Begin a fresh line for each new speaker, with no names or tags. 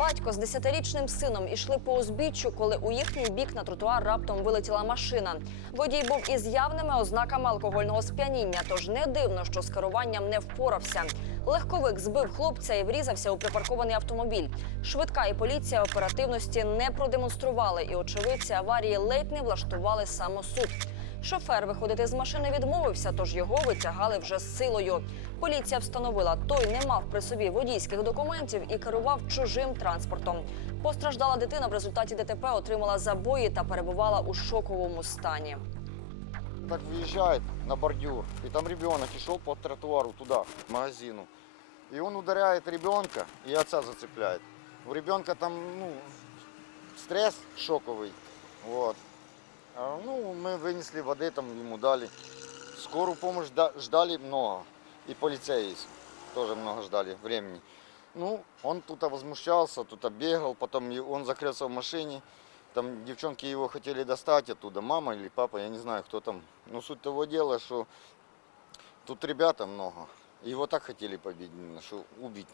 Батько з десятирічним сином ішли по узбіччю, коли у їхній бік на тротуар раптом вилетіла машина. Водій був із явними ознаками алкогольного сп'яніння, тож не дивно, що з керуванням не впорався. Легковик збив хлопця і врізався у припаркований автомобіль. Швидка і поліція оперативності не продемонстрували, і очевидці аварії ледь не влаштували самосуд. Шофер виходити з машини відмовився, тож його витягали вже з силою. Поліція встановила, той не мав при собі водійських документів і керував чужим транспортом. Постраждала дитина в результаті ДТП отримала забої та перебувала у шоковому стані.
Так выезжает на бордюр, и там ребенок шел по тротуару туда, к магазину. И он ударяет ребенка и отца зацепляет. У ребенка там ну, стресс шоковый. Вот. Вынесли воды, там ему дали. Скорую помощь да- ждали много. И полицеи тоже много ждали времени. Ну, он тут возмущался, тут бегал, потом он закрылся в машине. Там девчонки его хотели достать оттуда, мама или папа, я не знаю, кто там. Но суть того дела, что тут ребята много. Его так хотели именно, что убить.